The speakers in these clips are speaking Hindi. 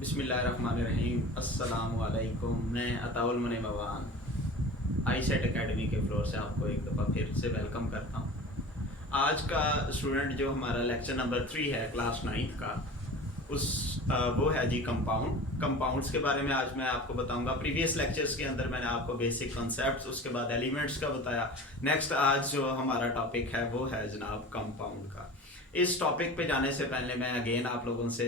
बिस्मिल्लाहिर्रहमानिर्रहीम। अस्सलामुअलैकुम। मैं अताउल मुनव्वान आईसेट एकेडमी के फ्लोर से आपको एक दफ़ा फिर से वेलकम करता हूँ। आज का स्टूडेंट जो हमारा लेक्चर नंबर 3 है क्लास 9 का, वो है जी कंपाउंड्स के बारे में आज मैं आपको बताऊंगा। प्रीवियस लेक्चर्स के अंदर मैंने आपको बेसिक कॉन्सेप्ट्स, उसके बाद एलिमेंट्स का बताया। नेक्स्ट आज जो हमारा टॉपिक है वो है जनाब कंपाउंड का। इस टॉपिक पे जाने से पहले मैं अगेन आप लोगों से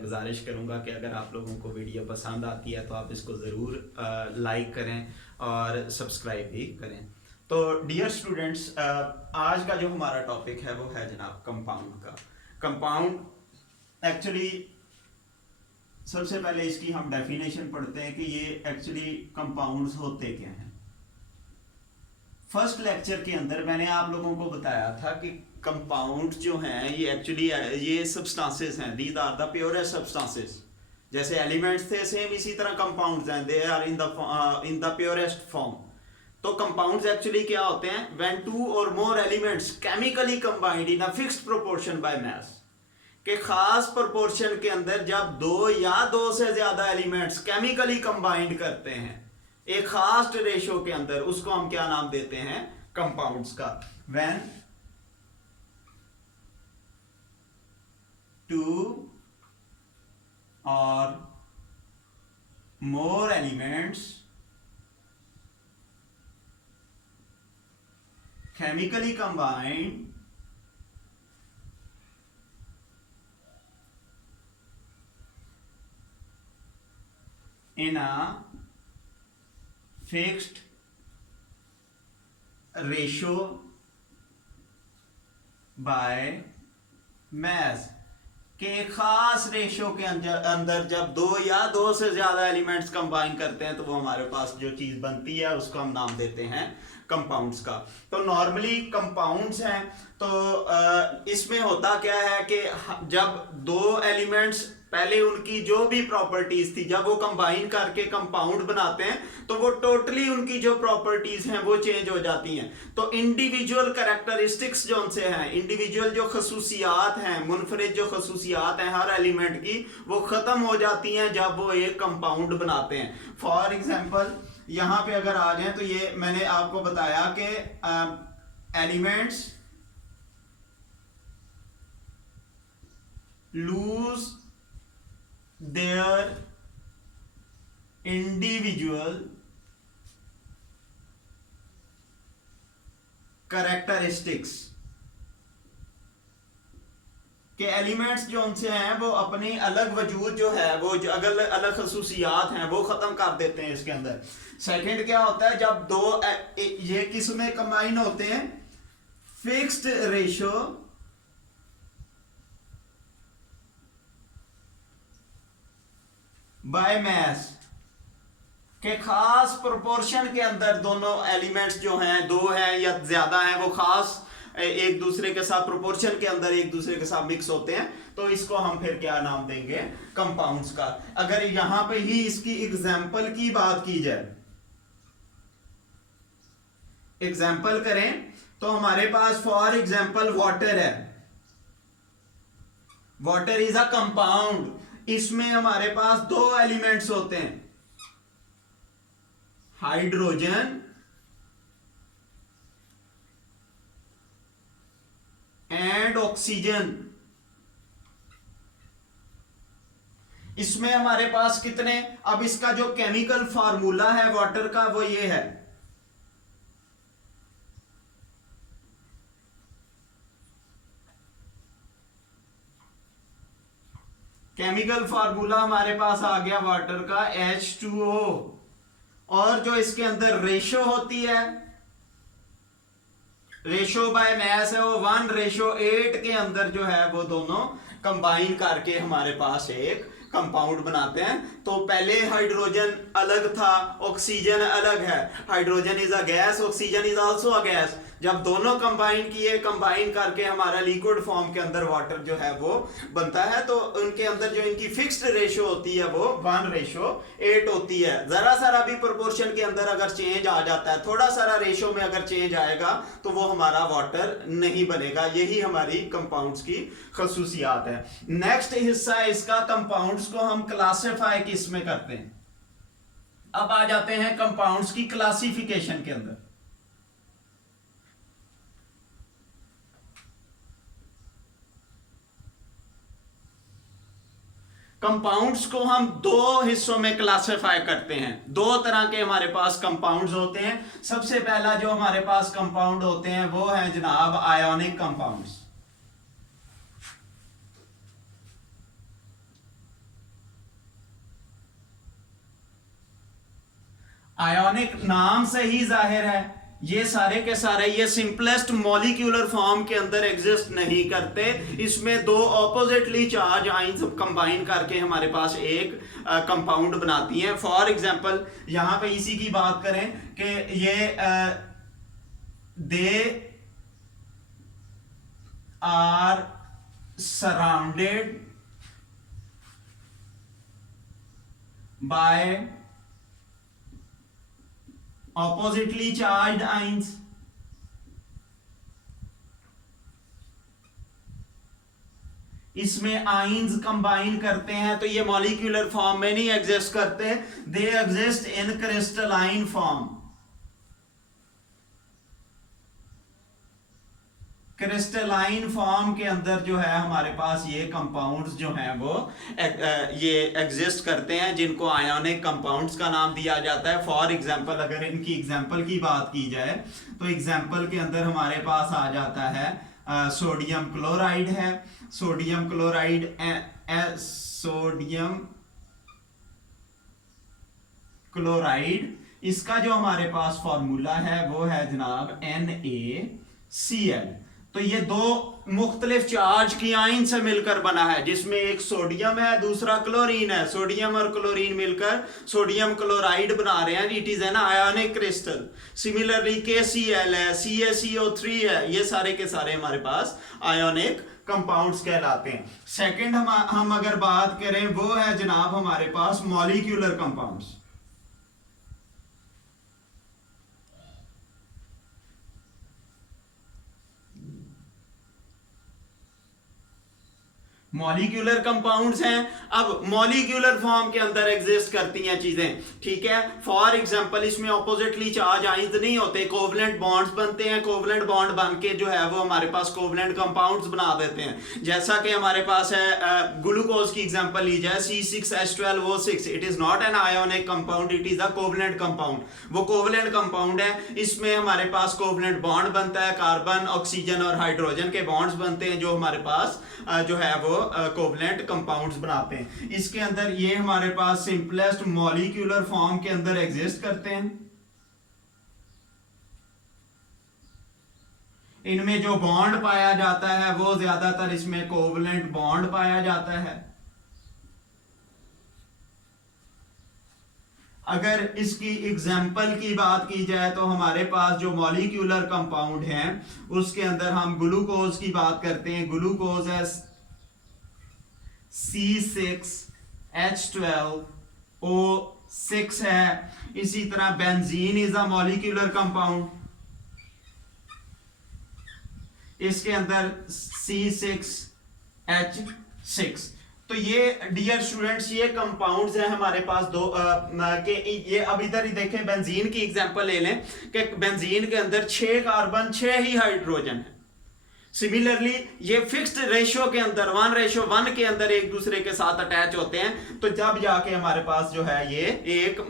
गुजारिश करूंगा कि अगर आप लोगों को वीडियो पसंद आती है तो आप इसको ज़रूर लाइक करें और सब्सक्राइब भी करें। तो डियर स्टूडेंट्स, आज का जो हमारा टॉपिक है वो है जनाब कंपाउंड का। कंपाउंड एक्चुअली सबसे पहले इसकी हम डेफिनेशन पढ़ते हैं कि ये एक्चुअली कंपाउंड्स होते क्या हैं। फर्स्ट लेक्चर के अंदर मैंने आप लोगों को बताया था कि कंपाउंड जो हैं ये एक्चुअली ये सब्सटेंसेस हैं। These are the purest substances. जैसे एलिमेंट्स थे, सेम इसी तरह कंपाउंड्स हैं। They are in the purest form. तो कंपाउंड्स एक्चुअली क्या होते हैं? When two or more elements chemically combined in a fixed proportion by mass, के खास प्रोपोर्शन के अंदर जब दो या दो से ज्यादा एलिमेंट्स केमिकली कंबाइंड करते हैं एक खास रेशो के अंदर, उसको हम क्या नाम देते हैं? कंपाउंड्स का। When two or more elements chemically combined in a fixed ratio by mass, के खास रेशो के अंदर जब दो या दो से ज्यादा एलिमेंट्स कंबाइन करते हैं तो वो हमारे पास जो चीज बनती है उसको हम नाम देते हैं कंपाउंड्स का। तो नॉर्मली कंपाउंड्स हैं तो इसमें होता क्या है कि जब दो एलिमेंट्स पहले उनकी जो भी प्रॉपर्टीज थी जब वो कंबाइन करके कंपाउंड बनाते हैं तो वो टोटली उनकी जो प्रॉपर्टीज हैं वो चेंज हो जाती हैं। तो इंडिविजुअल कैरेक्टरिस्टिक्स जो उनसे हैं, इंडिविजुअल जो खसूसियात हैं, मुनफरिद जो खसूसियात हैं हर एलिमेंट की, वो खत्म हो जाती हैं जब वो एक कंपाउंड बनाते हैं। फॉर एग्जाम्पल यहां पे अगर आ जाए तो ये मैंने आपको बताया कि elements lose their individual characteristics, के एलिमेंट्स जो उनसे हैं वो अपनी अलग वजूद जो है वो जो अलग अलग खसूसियात हैं वो खत्म कर देते हैं इसके अंदर। सेकंड क्या होता है? जब दो ये किस में कंबाइन होते हैं? फिक्स्ड रेशो बाय मास, के खास प्रोपोर्शन के अंदर दोनों एलिमेंट्स जो हैं, दो हैं या ज्यादा हैं, वो खास एक दूसरे के साथ प्रोपोर्शन के अंदर एक दूसरे के साथ मिक्स होते हैं तो इसको हम फिर क्या नाम देंगे? कंपाउंड्स का। अगर यहां पे ही इसकी एग्जाम्पल की बात की जाए, एग्जाम्पल करें तो हमारे पास फॉर एग्जाम्पल वाटर है। Water is a compound. इसमें हमारे पास दो एलिमेंट्स होते हैं, हाइड्रोजन एंड ऑक्सीजन। इसमें हमारे पास कितने? अब इसका जो केमिकल फार्मूला है वाटर का वो ये है, केमिकल फार्मूला हमारे पास आ गया वाटर का H2O, और जो इसके अंदर रेशो होती है, रेशो बाय मैस है, वो 1:8 के अंदर जो है वो दोनों कंबाइन करके हमारे पास एक कंपाउंड बनाते हैं। तो पहले हाइड्रोजन अलग था, ऑक्सीजन अलग है। Hydrogen is a gas, oxygen is also a gas. जब दोनों कंबाइन किए, कंबाइन करके हमारा लिक्विड फॉर्म के अंदर वाटर जो है वो बनता है। तो उनके अंदर जो इनकी फिक्स्ड रेशो होती है वो 1:8 होती है। जरा सारा भी प्रोपोर्शन के अंदर अगर चेंज आ जाता है, थोड़ा सारा रेशो में अगर चेंज आएगा तो वो हमारा वाटर नहीं बनेगा। यही हमारी कंपाउंड्स की खसूसियात है। नेक्स्ट हिस्सा है इसका कंपाउंड्स कंपाउंड्स को हम क्लासिफाई किस में करते हैं? अब आ जाते हैं कंपाउंड्स की क्लासिफिकेशन के अंदर। कंपाउंड्स को हम दो हिस्सों में क्लासिफाई करते हैं। दो तरह के हमारे पास कंपाउंड्स होते हैं। सबसे पहला जो हमारे पास कंपाउंड होते हैं वो है जनाब आयोनिक कंपाउंड्स। आयोनिक नाम से ही जाहिर है ये सारे के सारे ये सिंपलेस्ट मॉलिक्यूलर फॉर्म के अंदर एग्जिस्ट नहीं करते। इसमें दो ऑपोजिटली चार्ज आइंस कंबाइन करके हमारे पास एक कंपाउंड बनाती हैं। फॉर एग्जांपल यहां पे इसी की बात करें कि ये they are surrounded by oppositely charged ions। इसमें आइंस कंबाइन करते हैं तो ये मॉलिक्यूलर फॉर्म में नहीं एग्जिस्ट करते, they exist in crystalline form. Crystalline form के अंदर जो है हमारे पास ये कंपाउंड्स जो हैं वो ये एग्जिस्ट करते हैं, जिनको आयोनिक कंपाउंड्स का नाम दिया जाता है। फॉर एग्जांपल अगर इनकी एग्जांपल की बात की जाए तो एग्जांपल के अंदर हमारे पास आ जाता है सोडियम क्लोराइड है। सोडियम क्लोराइड सोडियम क्लोराइड इसका जो हमारे पास फॉर्मूला है वो है जनाब NaCl। तो ये दो मुख्तलिफ चार्ज की आयन से मिलकर बना है, जिसमें एक सोडियम है दूसरा क्लोरीन है। सोडियम और क्लोरीन मिलकर सोडियम क्लोराइड बना रहे हैं। It is an ionic crystal. Similarly KCl है, CaCO3 है, ये सारे के सारे हमारे पास आयोनिक कंपाउंड्स कहलाते हैं। सेकंड हम अगर बात करें वो है जनाब हमारे पास मॉलिक्यूलर कंपाउंड्स। मॉलिक्यूलर कंपाउंड्स हैं। अब मॉलिक्यूलर फॉर्म के अंदर एग्जिस्ट करती हैं चीजें, ठीक है। फॉर एग्जांपल इसमें ऑपोजिटली चार्ज आइंस नहीं होते, कोवलेंट बॉन्ड्स बनते हैं। कोवलेंट बॉन्ड बन के जो है वो हमारे पास कोवलेंट कंपाउंड्स बना देते हैं। जैसा कि हमारे पास है ग्लूकोज की एग्जांपल ली जाए C6H12O6, it is not an ionic compound, it is a covalent compound. वो कोवलेंट कंपाउंड है। इसमें हमारे पास कोवलेंट बॉन्ड बनता है, कार्बन ऑक्सीजन और हाइड्रोजन के बॉन्ड्स बनते हैं जो हमारे पास जो है वो कोवलेंट कंपाउंड्स बनाते हैं। इसके अंदर ये हमारे पास सिंपलेस्ट मॉलिक्यूलर फॉर्म के अंदर एग्जिस्ट करते हैं। इनमें जो बॉन्ड पाया जाता है वो ज्यादातर इसमें कोवलेंट बॉन्ड पाया जाता है। अगर इसकी एग्जाम्पल की बात की जाए तो हमारे पास जो मॉलिक्यूलर कंपाउंड हैं उसके अंदर हम ग्लूकोज की बात करते हैं। ग्लूकोज है C6H12O6 है। इसी तरह benzene is a molecular compound, इसके अंदर C6H6। तो ये डियर स्टूडेंट्स ये कंपाउंड्स हैं हमारे पास दो के ये अब इधर ही देखें, बेंजीन की एग्जांपल ले लें कि बेंजीन के अंदर 6 कार्बन 6 ही हाइड्रोजन है। सिमिलरली ये फिक्स्ड रेशियो के अंदर 1:1 के अंदर एक दूसरे के साथ अटैच होते हैं, तो जब जाके हमारे पास जो है ये एक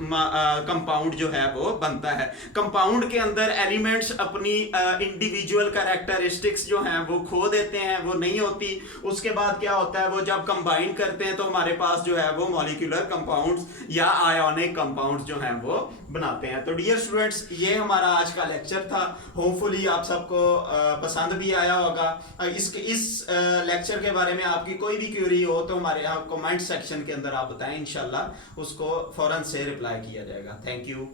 कंपाउंड जो है वो बनता है। कंपाउंड के अंदर एलिमेंट्स अपनी इंडिविजुअल कैरेक्टरिस्टिक्स जो हैं वो खो देते हैं, वो नहीं होती। उसके बाद क्या होता है, वो जब कंबाइन करते हैं तो हमारे पास जो है वो मॉलिक्यूलर कंपाउंड्स या आयोनिक कंपाउंड्स जो हैं वो बनाते हैं। तो डियर स्टूडेंट्स ये हमारा आज का लेक्चर था। होपफुली आप सबको पसंद भी आया होगा। इस लेक्चर के बारे में आपकी कोई भी क्वेरी हो तो हमारे यहाँ कमेंट सेक्शन के अंदर आप बताएं, इंशाल्लाह उसको फौरन से रिप्लाई किया जाएगा। Thank you.